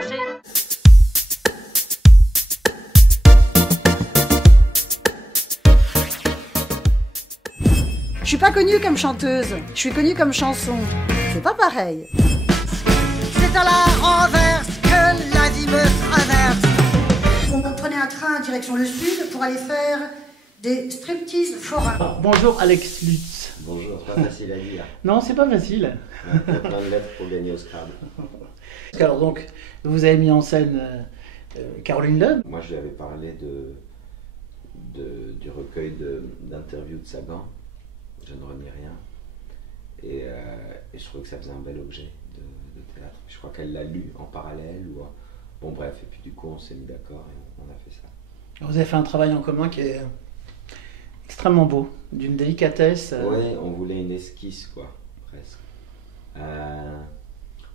prochaine. Je suis pas connue comme chanteuse, je suis connue comme chanson. C'est pas pareil. C'est à la renverse que la vie me traverse. On prenait un train direction le sud pour aller faire des striptease forains. Bonjour Alex Lutz. Bonjour, pas facile à dire. Non, c'est pas facile. Il y a plein de lettres pour gagner au Scrabble. Alors donc, vous avez mis en scène Caroline Lunn. Moi, je lui avais parlé du recueil d'interviews de Sagan. Je ne renie rien. Et je trouvais que ça faisait un bel objet de théâtre. Je crois qu'elle l'a lu en parallèle. Bon bref, et puis du coup, on s'est mis d'accord et on a fait ça. Vous avez fait un travail en commun qui est extrêmement beau, d'une délicatesse. Oui, on voulait une esquisse, quoi, presque.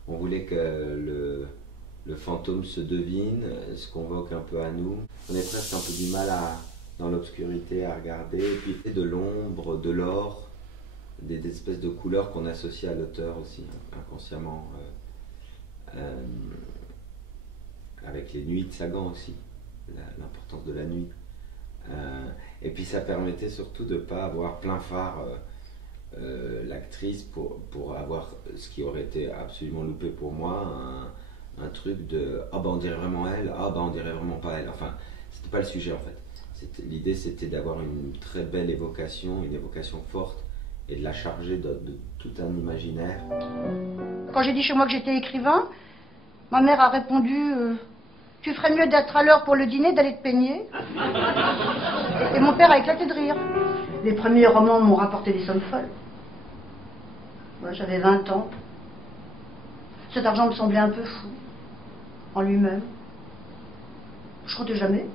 On voulait que le fantôme se devine, se convoque un peu à nous. On est presque un peu du mal dans l'obscurité à regarder. Et puis de l'ombre, de l'or, des espèces de couleurs qu'on associe à l'auteur aussi, inconsciemment. Avec les nuits de Sagan aussi, l'importance de la nuit. Et puis ça permettait surtout de ne pas avoir plein phare l'actrice pour avoir ce qui aurait été absolument loupé pour moi, un truc de « ah bah on dirait vraiment elle, ah bah on dirait vraiment pas elle ». Enfin, c'était pas le sujet en fait. L'idée c'était d'avoir une très belle évocation, une évocation forte et de la charger de tout un imaginaire. Quand j'ai dit chez moi que j'étais écrivain, ma mère a répondu tu ferais mieux d'être à l'heure pour le dîner, d'aller te peigner. Et mon père a éclaté de rire. Les premiers romans m'ont rapporté des sommes folles. Moi, j'avais 20 ans. Cet argent me semblait un peu fou, en lui-même. Je comptais jamais.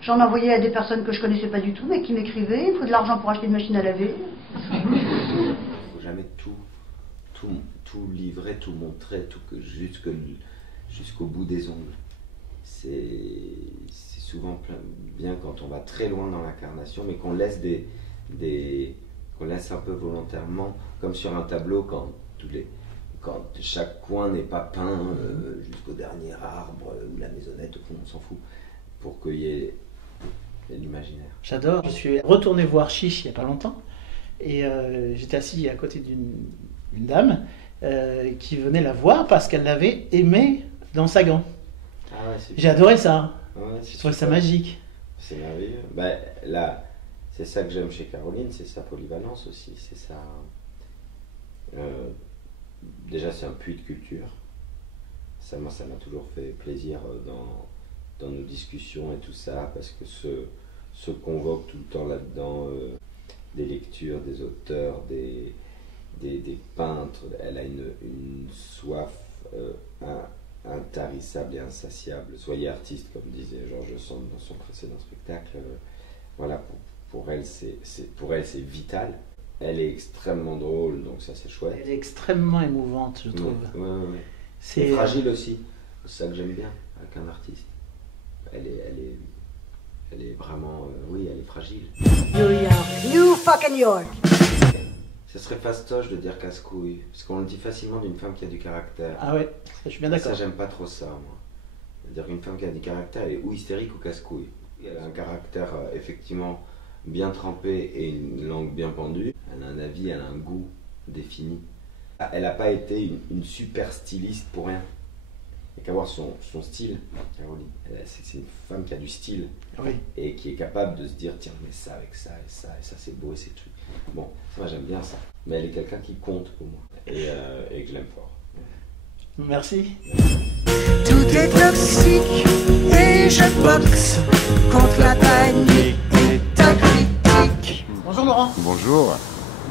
J'en envoyais à des personnes que je connaissais pas du tout, mais qui m'écrivaient, il me faut de l'argent pour acheter une machine à laver. Il ne faut jamais tout livrer, tout montrer, jusqu'au bout des ongles. C'est souvent bien quand on va très loin dans l'incarnation, mais qu'on laisse qu'on laisse un peu volontairement, comme sur un tableau quand chaque coin n'est pas peint jusqu'au dernier arbre ou la maisonnette, au fond on s'en fout, pour qu'il y ait l'imaginaire. J'adore. Je suis retourné voir Chiche il n'y a pas longtemps et j'étais assis à côté d'une dame qui venait la voir parce qu'elle l'avait aimé dans Sagan. Ah ouais, j'ai adoré ça. Ouais, je trouvais ça magique. C'est merveilleux. Ben, là, c'est ça que j'aime chez Caroline, c'est sa polyvalence aussi. C'est ça. Déjà, c'est un puits de culture. Ça m'a toujours fait plaisir dans nos discussions et tout ça, parce que se convoque tout le temps là-dedans des lectures, des auteurs, des peintres. Elle a une soif intarissable et insatiable. Soyez artiste, comme disait George Sand dans son précédent spectacle. Voilà, pour elle, c'est vital. Elle est extrêmement drôle, donc ça c'est chouette. Elle est extrêmement émouvante, je trouve. Ouais. C'est fragile aussi. C'est ça que j'aime bien avec un artiste. Elle est vraiment, oui, elle est fragile. New York, New fucking York. Ce serait fastoche de dire casse-couille, parce qu'on le dit facilement d'une femme qui a du caractère. Ah ouais, je suis bien d'accord. Ça, j'aime pas trop ça, moi. Dire qu'une femme qui a du caractère, elle est ou hystérique ou casse-couille. Elle a un caractère effectivement bien trempé et une langue bien pendue. Elle a un avis, elle a un goût défini. Elle n'a pas été une super styliste pour rien. Il n'y a qu'à voir son style, Caroline. C'est une femme qui a du style, oui. Et qui est capable de se dire tiens, mais ça avec ça et ça et ça c'est beau et c'est truc. Bon, moi j'aime bien ça. Mais elle est quelqu'un qui compte pour moi et que je l'aime fort. Merci. Tout est toxique et je boxe contre la panique et ta critique. Bonjour Laurent. Bonjour.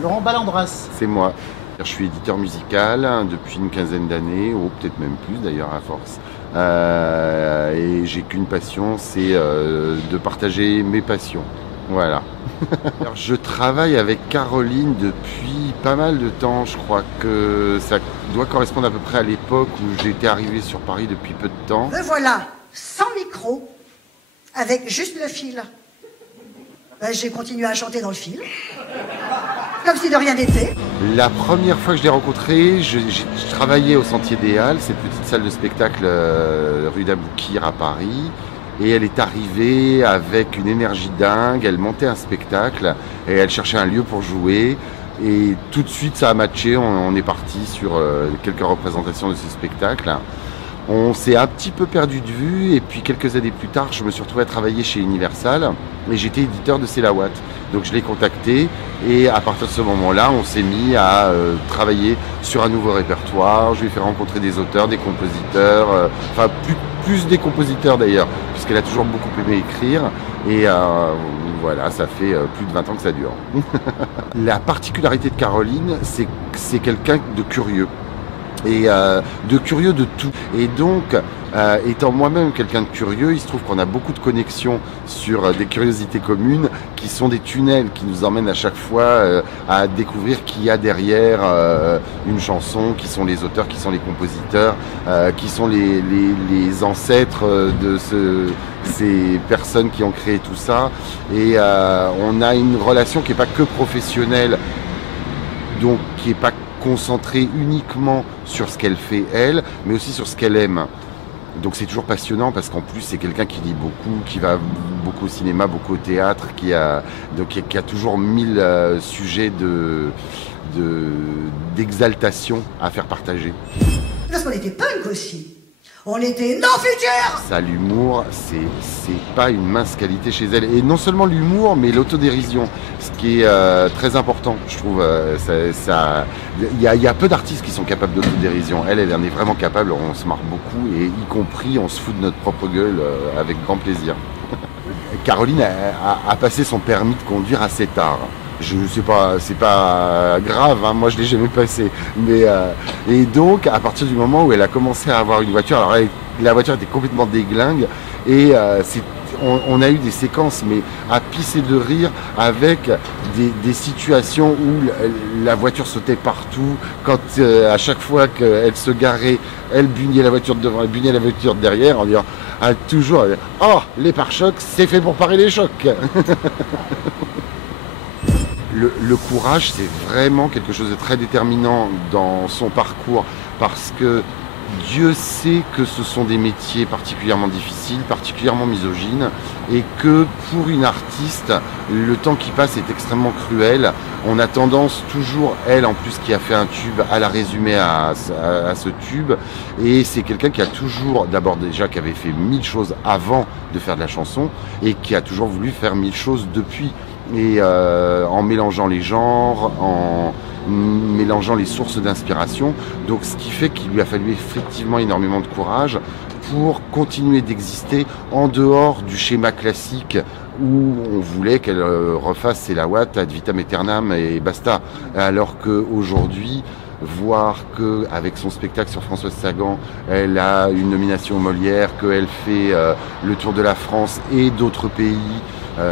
Laurent Ballandras. C'est moi. Je suis éditeur musical depuis une quinzaine d'années, ou peut-être même plus d'ailleurs à force. Et j'ai qu'une passion, c'est de partager mes passions. Voilà. Alors, je travaille avec Caroline depuis pas mal de temps. Je crois que ça doit correspondre à peu près à l'époque où j'étais arrivé sur Paris depuis peu de temps. Me voilà, sans micro, avec juste le fil. Ben, j'ai continué à chanter dans le fil, comme si de rien n'était. La première fois que je l'ai rencontrée, je travaillais au Sentier des Halles, cette petite salle de spectacle rue d'Aboukir à Paris. Et elle est arrivée avec une énergie dingue, elle montait un spectacle et elle cherchait un lieu pour jouer. Et tout de suite ça a matché, on est parti sur quelques représentations de ce spectacle. On s'est un petit peu perdu de vue et puis quelques années plus tard, je me suis retrouvé à travailler chez Universal et j'étais éditeur de C'est la Watt. Donc je l'ai contacté et à partir de ce moment-là, on s'est mis à travailler sur un nouveau répertoire. Je lui ai fait rencontrer des auteurs, des compositeurs, enfin plus des compositeurs d'ailleurs, puisqu'elle a toujours beaucoup aimé écrire. Et voilà, ça fait plus de 20 ans que ça dure. La particularité de Caroline, c'est que c'est quelqu'un de curieux. Et de curieux de tout. Et donc, étant moi-même quelqu'un de curieux, il se trouve qu'on a beaucoup de connexions sur des curiosités communes qui sont des tunnels qui nous emmènent à chaque fois à découvrir qui y a derrière une chanson, qui sont les auteurs, qui sont les compositeurs, qui sont les ancêtres de ces personnes qui ont créé tout ça. Et on a une relation qui n'est pas que professionnelle, donc qui n'est pas concentrée uniquement sur ce qu'elle fait elle, mais aussi sur ce qu'elle aime. Donc c'est toujours passionnant parce qu'en plus c'est quelqu'un qui lit beaucoup, qui va beaucoup au cinéma, beaucoup au théâtre, qui a toujours 1000 sujets d'exaltation à faire partager. Parce qu'on était punk aussi. On était non-futur. Ça, l'humour, c'est pas une mince qualité chez elle. Et non seulement l'humour, mais l'autodérision. Ce qui est très important, je trouve. Il y a peu d'artistes qui sont capables d'autodérision. Elle en est vraiment capable. On se marre beaucoup, et y compris, on se fout de notre propre gueule avec grand plaisir. Caroline a passé son permis de conduire assez tard. Je sais pas, c'est pas grave, hein, moi je l'ai jamais passé. Mais et donc à partir du moment où elle a commencé à avoir une voiture, alors la voiture était complètement déglingue et on a eu des séquences mais à pisser de rire avec des situations où la voiture sautait partout, quand à chaque fois qu'elle se garait, elle bugnait la voiture de devant, elle bugnait la voiture de derrière en disant toujours oh les pare-chocs c'est fait pour parer les chocs. Le courage, c'est vraiment quelque chose de très déterminant dans son parcours parce que Dieu sait que ce sont des métiers particulièrement difficiles, particulièrement misogynes et que pour une artiste, le temps qui passe est extrêmement cruel. On a tendance toujours, elle en plus qui a fait un tube, à la résumer à ce tube et c'est quelqu'un qui a toujours, d'abord déjà qui avait fait 1000 choses avant de faire de la chanson et qui a toujours voulu faire 1000 choses depuis. Et en mélangeant les genres, en mélangeant les sources d'inspiration. Donc ce qui fait qu'il lui a fallu effectivement énormément de courage pour continuer d'exister en dehors du schéma classique où on voulait qu'elle refasse C'est la Watt ad vitam aeternam et basta. Alors qu'aujourd'hui, voir qu'avec son spectacle sur Françoise Sagan, elle a une nomination au Molière, qu'elle fait le tour de la France et d'autres pays,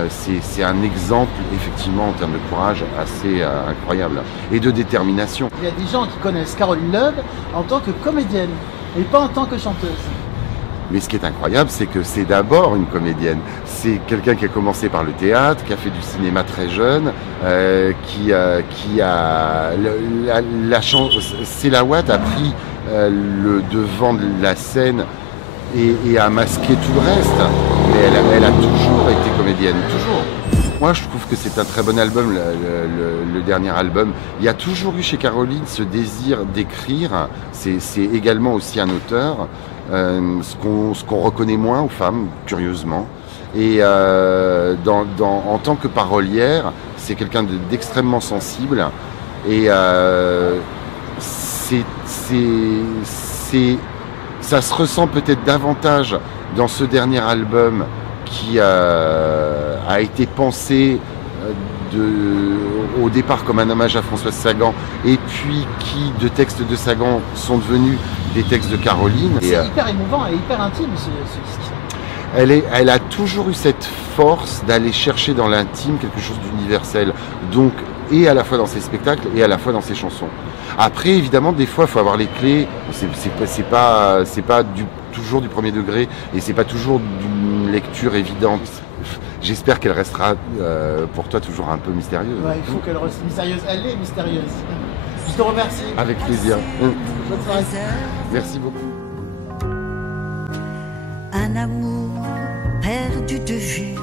c'est un exemple effectivement en termes de courage assez incroyable et de détermination. Il y a des gens qui connaissent Caroline Loeb en tant que comédienne et pas en tant que chanteuse. Mais ce qui est incroyable, c'est que c'est d'abord une comédienne. C'est quelqu'un qui a commencé par le théâtre, qui a fait du cinéma très jeune, qui a C'est la Watt a pris le devant de la scène et a masqué tout le reste. Mais elle a toujours été comédienne, toujours. Moi, je trouve que c'est un très bon album, le dernier album. Il y a toujours eu chez Caroline ce désir d'écrire. C'est également aussi un auteur. Ce qu'on reconnaît moins aux femmes, curieusement. Et en tant que parolière, c'est quelqu'un d'extrêmement sensible. Et ça se ressent peut-être davantage dans ce dernier album qui a été pensé au départ comme un hommage à Françoise Sagan et puis qui, de textes de Sagan, sont devenus des textes de Caroline. C'est hyper émouvant et hyper intime ce disque. Elle a toujours eu cette force d'aller chercher dans l'intime quelque chose d'universel, donc et à la fois dans ses spectacles et à la fois dans ses chansons. Après, évidemment, des fois, il faut avoir les clés. C'est pas toujours du premier degré et c'est pas toujours d'une lecture évidente. J'espère qu'elle restera pour toi toujours un peu mystérieuse. Ouais, il faut qu'elle reste mystérieuse. Elle est mystérieuse. Je te remercie. Avec plaisir. Bonne soirée. Merci beaucoup. Un amour perdu de vue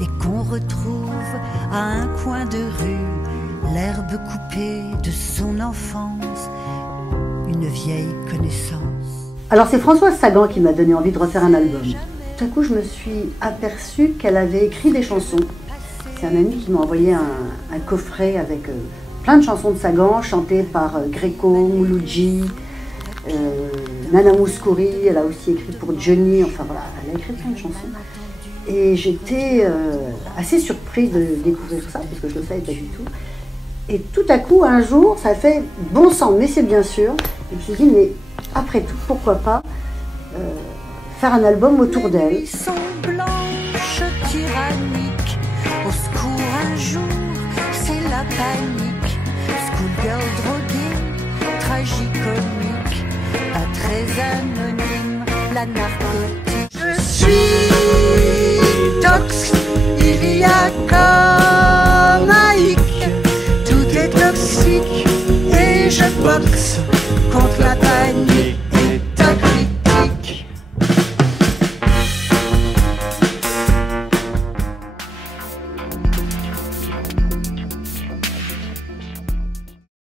et qu'on retrouve à un coin de rue, l'herbe coupée de son enfance, une vieille connaissance. Alors c'est Françoise Sagan qui m'a donné envie de refaire un album. Tout à coup je me suis aperçue qu'elle avait écrit des chansons. C'est un ami qui m'a envoyé un coffret avec plein de chansons de Sagan chantées par Gréco, Mouloudji, Nana Mouskouri. Elle a aussi écrit pour Johnny, enfin voilà, elle a écrit plein de chansons. Et j'étais assez surprise de découvrir ça, parce que je ne le savais pas du tout. Et tout à coup, un jour, ça a fait bon sang, mais c'est bien sûr. Et je me suis dit, mais après tout, pourquoi pas faire un album autour d'elle. Les nuits sont blanches, tyranniques. Au secours un jour, c'est la panique. Schoolgirl droguée, tragicomique, pas très anonyme, la narcotique. Je suis tox, il y a comme un hic. Tout est toxique et je boxe contre la